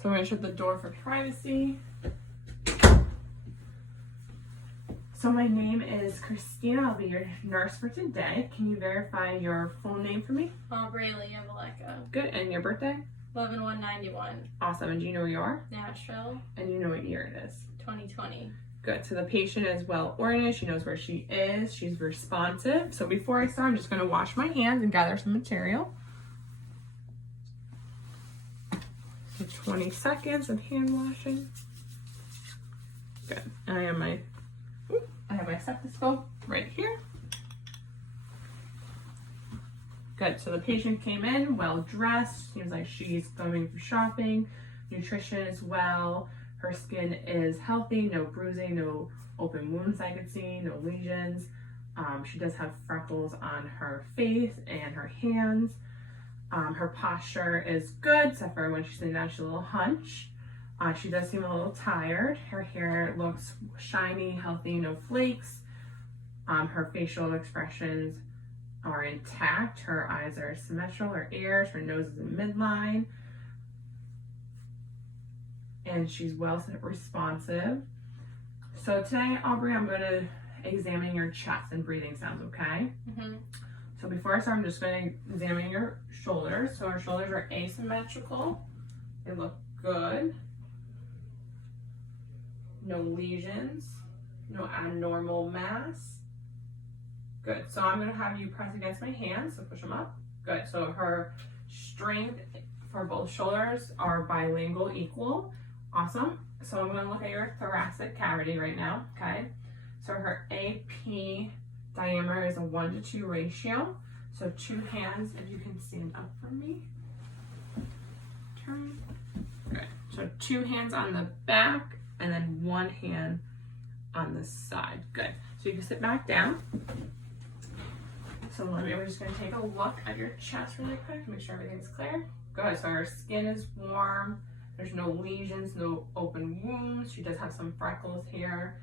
So I'm going to shut the door for privacy. So my name is Christina. I'll be your nurse for today. Can you verify your full name for me? Aubrey Leah Valleca. Good. And your birthday? 11/1/91. Awesome. And do you know where you are? Nashville. And you know what year it is? 2020. Good. So the patient is well oriented. She knows where she is. She's responsive. So before I start, I'm just going to wash my hands and gather some material. So 20 seconds of hand washing. Good. And I have my stethoscope right here. Good. So the patient came in well dressed. Seems like she's going for shopping. Nutrition is well. Her skin is healthy. No bruising, no open wounds I could see, no lesions. She does have freckles on her face and her hands. Her posture is good, except for when she's sitting down, she's a little hunched. She does seem a little tired. Her hair looks shiny, healthy, no flakes. Her facial expressions are intact. Her eyes are symmetrical, her ears, her nose is in midline. And she's well responsive. So today, Aubrey, I'm going to examine your chest and breathing sounds, okay? Mm-hmm. So before I start, I'm just going to examine your shoulders. So her shoulders are asymmetrical. They look good. No lesions, no abnormal mass. Good. So I'm going to have you press against my hands, so push them up. Good. So her strength for both shoulders are bilingual equal. Awesome. So I'm going to look at your thoracic cavity right now. Okay. So her AP diameter is a 1:2 ratio. So 2 hands, if you can stand up for me. Turn. Good. So 2 hands on the back and then 1 hand on the side. Good. So you can sit back down. So we're just going to take a look at your chest really quick to make sure everything's clear. Good. So her skin is warm. There's no lesions, no open wounds. She does have some freckles here.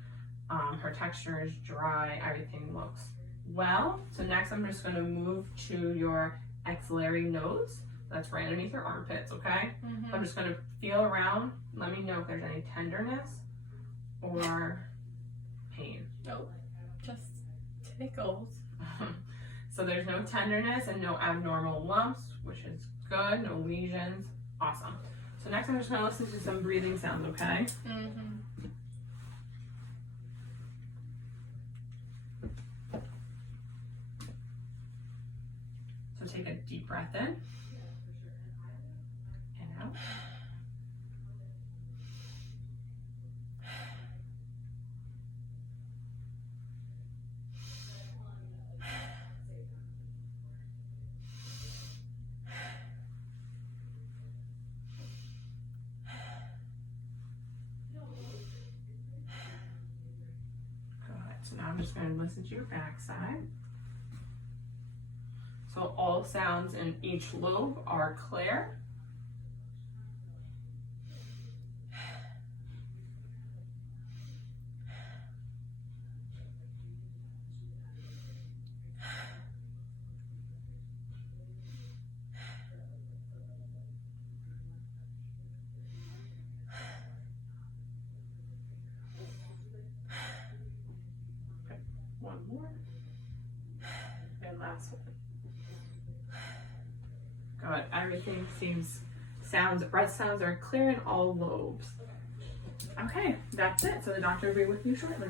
Her texture is dry. Everything looks well. So next I'm just going to move to your axillary nose. That's right underneath your armpits, okay? Mm-hmm. I'm just going to feel around. Let me know if there's any tenderness or pain. Nope. Just tickles. So there's no tenderness and no abnormal lumps, which is good. No lesions. Awesome. So next I'm just going to listen to some breathing sounds, okay? Mm-hmm. So take a deep breath in and out. So now I'm just going to listen to your backside. So all sounds in each lobe are clear. One more. And last one. Good. Everything breath sounds are clear in all lobes. Okay, that's it. So the doctor will be with you shortly.